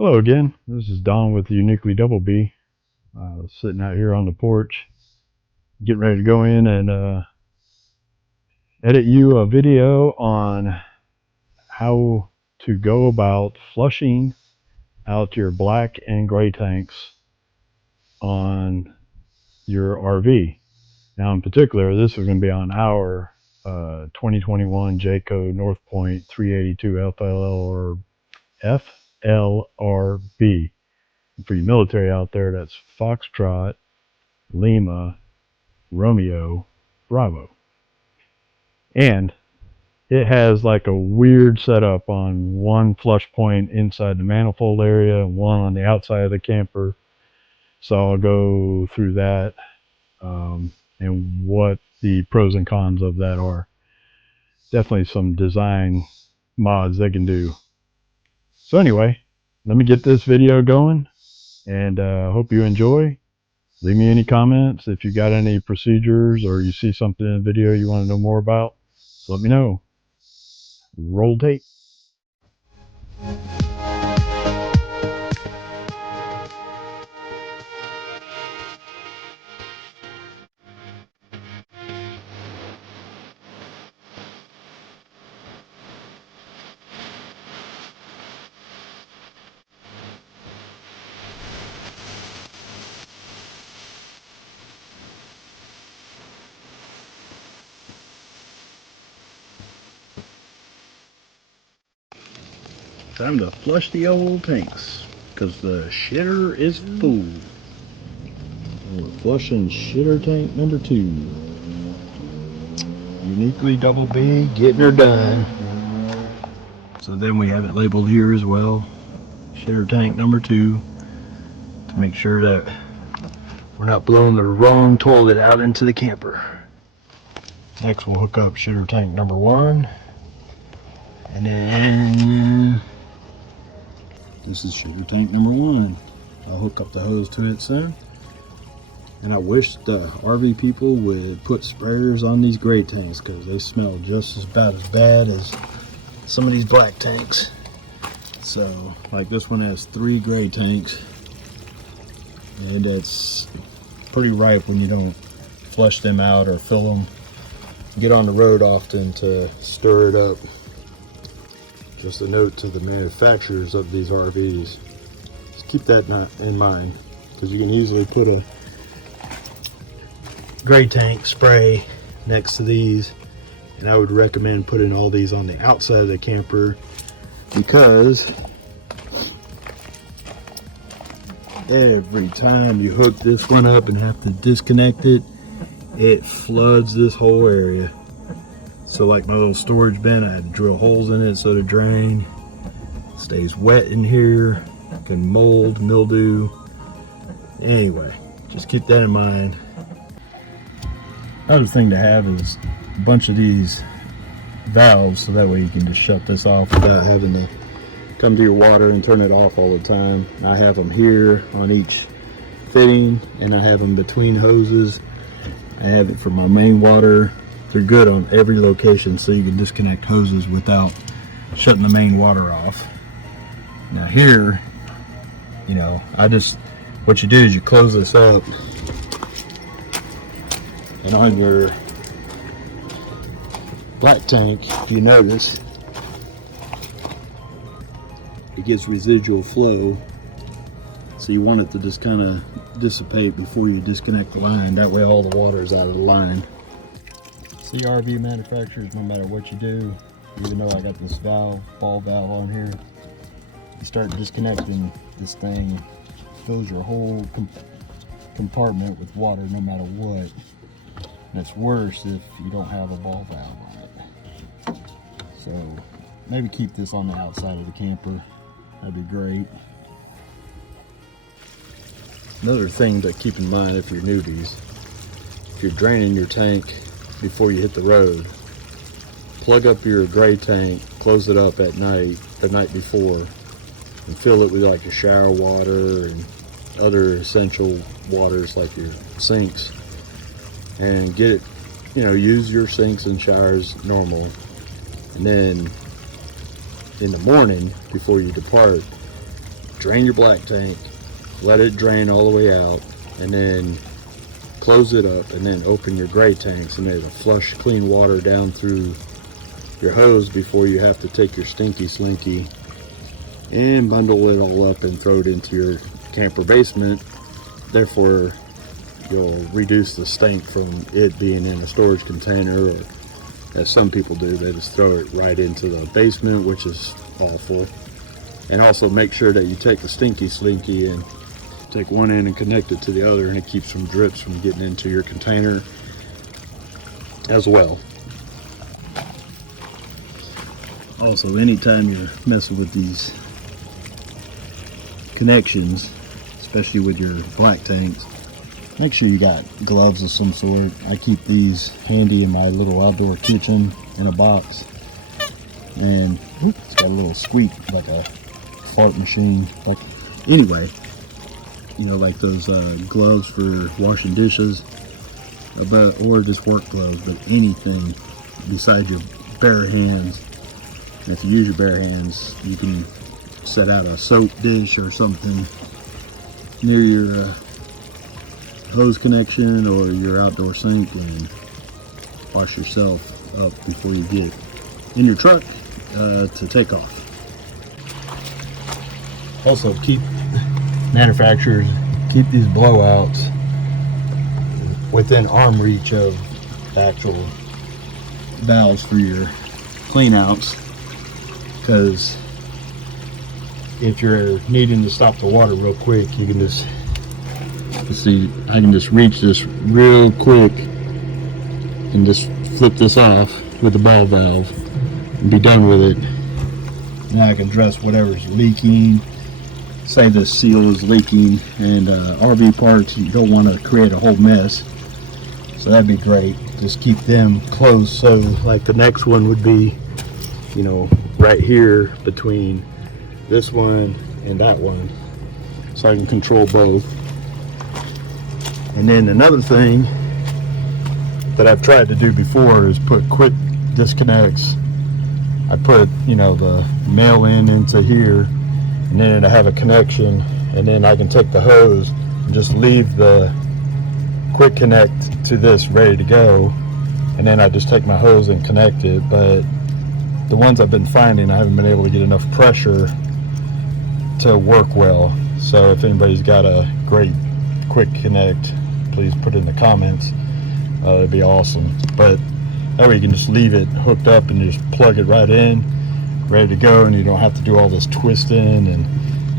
Hello again. This is Don with Uniquely-DOUBLEBEE. Sitting out here on the porch, getting ready to go in and edit you a video on how to go about flushing out your black and gray tanks on your RV. Now, in particular, this is going to be on our 2021 Jayco North Point 382 FLRB. For you military out there, that's Foxtrot, Lima, Romeo, Bravo. And it has like a weird setup on one flush point inside the manifold area and one on the outside of the camper. So I'll go through that and what the pros and cons of that are. Definitely some design mods they can do. So anyway, let me get this video going, and hope you enjoy. Leave me any comments if you got any procedures or you see something in the video you want to know more about. So let me know. Roll tape. Time to flush the old tanks because the shitter is full. We're flushing shitter tank number 2. Uniquely-DOUBLEBEE getting her done. So then we have it labeled here as well. Shitter tank number 2, to make sure that we're not blowing the wrong toilet out into the camper. Next we'll hook up shitter tank number 1. And then this is shitter tank number 1. I'll hook up the hose to it soon. And I wish the RV people would put sprayers on these gray tanks because they smell just about as bad as some of these black tanks. So, like this one has 3 gray tanks, and it's pretty ripe when you don't flush them out or fill them. Get on the road often to stir it up. Just a note to the manufacturers of these RVs. Just keep that in mind, because you can easily put a gray tank spray next to these, and I would recommend putting all these on the outside of the camper, because every time you hook this one up and have to disconnect it, it floods this whole area. So like my little storage bin, I had to drill holes in it so to drain. Stays wet in here, can mold, mildew. Anyway, just keep that in mind. Another thing to have is a bunch of these valves, so that way you can just shut this off without having to come to your water and turn it off all the time. I have them here on each fitting, and I have them between hoses. I have it for my main water. They're good on every location, so you can disconnect hoses without shutting the main water off. Now here, you know, what you do is you close this up, and on your black tank, if you notice, it gets residual flow, so you want it to just kind of dissipate before you disconnect the line. That way all the water is out of the line. See, RV manufacturers, no matter what you do, even though I got this ball valve on here, you start disconnecting this thing, fills your whole compartment with water no matter what. And it's worse if you don't have a ball valve on it. So maybe keep this on the outside of the camper. That'd be great. Another thing to keep in mind if you're newbies, if you're draining your tank before you hit the road, plug up your gray tank, close it up at night, the night before, and fill it with like your shower water and other essential waters like your sinks, and get it, you know, use your sinks and showers normal. And then in the morning before you depart, drain your black tank, let it drain all the way out, and then close it up, and then open your gray tanks, and it'll flush clean water down through your hose before you have to take your stinky slinky and bundle it all up and throw it into your camper basement. Therefore, you'll reduce the stink from it being in a storage container, or as some people do, they just throw it right into the basement, which is awful. And also make sure that you take the stinky slinky and take one end and connect it to the other, and it keeps some drips from getting into your container as well. Also, anytime you're messing with these connections, especially with your black tanks, make sure you got gloves of some sort. I keep these handy in my little outdoor kitchen in a box, and it's got a little squeak like a fart machine. Like, anyway, you know, like those gloves for washing dishes, or just work gloves, but anything besides your bare hands. And if you use your bare hands, you can set out a soap dish or something near your hose connection or your outdoor sink, and wash yourself up before you get in your truck to take off. Also, manufacturers keep these blowouts within arm reach of the actual valves for your cleanouts, because if you're needing to stop the water real quick, you can just see, I can just reach this real quick and just flip this off with the ball valve and be done with it. Now I can address whatever's leaking. Say the seal is leaking, and RV parts, you don't want to create a whole mess, so that'd be great. Just keep them closed. So like the next one would be, you know, right here between this one and that one, so I can control both. And then another thing that I've tried to do before is put quick disconnects. I put, you know, the male end into here, and then I have a connection, and then I can take the hose and just leave the quick connect to this ready to go, and then I just take my hose and connect it. But the ones I've been finding, I haven't been able to get enough pressure to work well. So if anybody's got a great quick connect, please put it in the comments. It'd be awesome. But that way you can just leave it hooked up and just plug it right in, ready to go, and you don't have to do all this twisting, and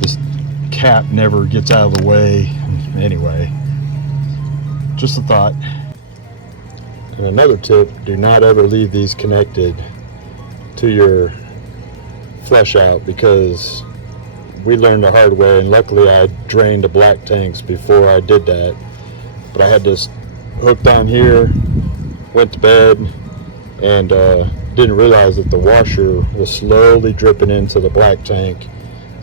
this cap never gets out of the way. Anyway, just a thought. And another tip, do not ever leave these connected to your flush out, because we learned the hard way, and luckily I drained the black tanks before I did that. But I had this hooked on here, went to bed, and didn't realize that the washer was slowly dripping into the black tank.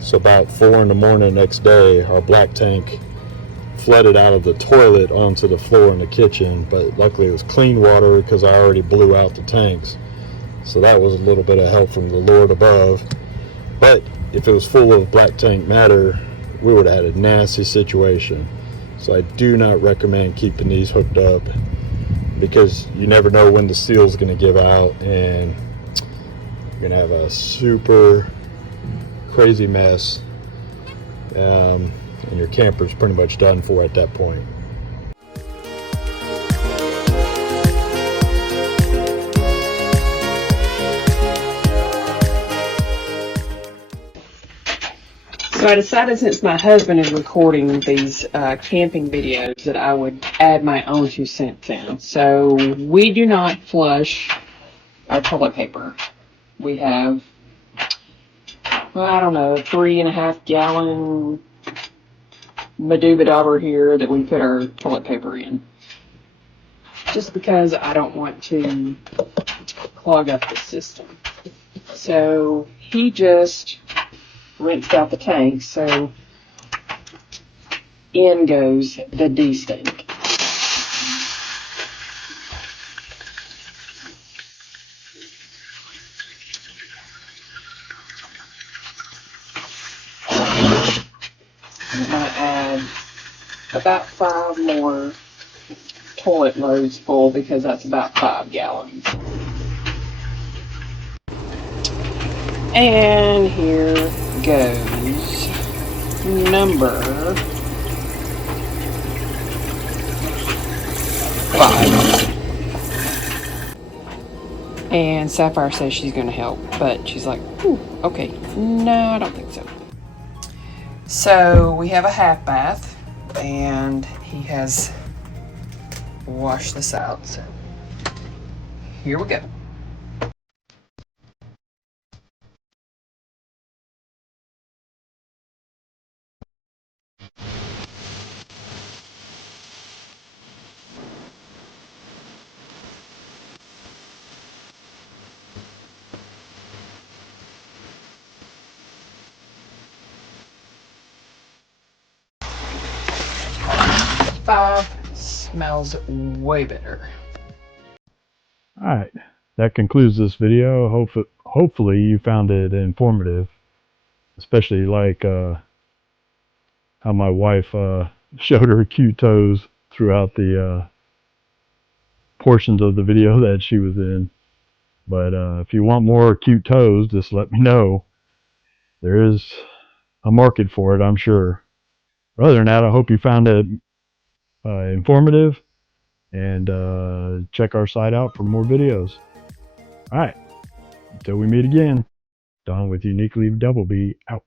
So about 4 in the morning next day, our black tank flooded out of the toilet onto the floor in the kitchen. But luckily it was clean water, because I already blew out the tanks. So that was a little bit of help from the Lord above. But if it was full of black tank matter, we would have had a nasty situation. So I do not recommend keeping these hooked up, because you never know when the seal is going to give out, and you're going to have a super crazy mess, and your camper's pretty much done for at that point. So I decided, since my husband is recording these camping videos, that I would add my own 2 cents in. So we do not flush our toilet paper. We have, well, I don't know, 3.5 gallon Medooba dauber here that we put our toilet paper in. Just because I don't want to clog up the system. So he just rinsed out the tank, so in goes the de-stink. going to add about 5 more toilet loads full because that's about 5 gallons. And here goes number 5. And Sapphire says she's going to help, but she's like, ooh, okay, no, I don't think so. So we have a half bath, and he has washed this out. So here we go. Smells way better. Alright, that concludes this video. Hopefully you found it informative, especially like how my wife showed her cute toes throughout the portions of the video that she was in. But if you want more cute toes, just let me know. There is a market for it, I'm sure. Other than that, I hope you found it informative, and check our site out for more videos. Alright, until we meet again, Don with Uniquely-DOUBLEBEE out.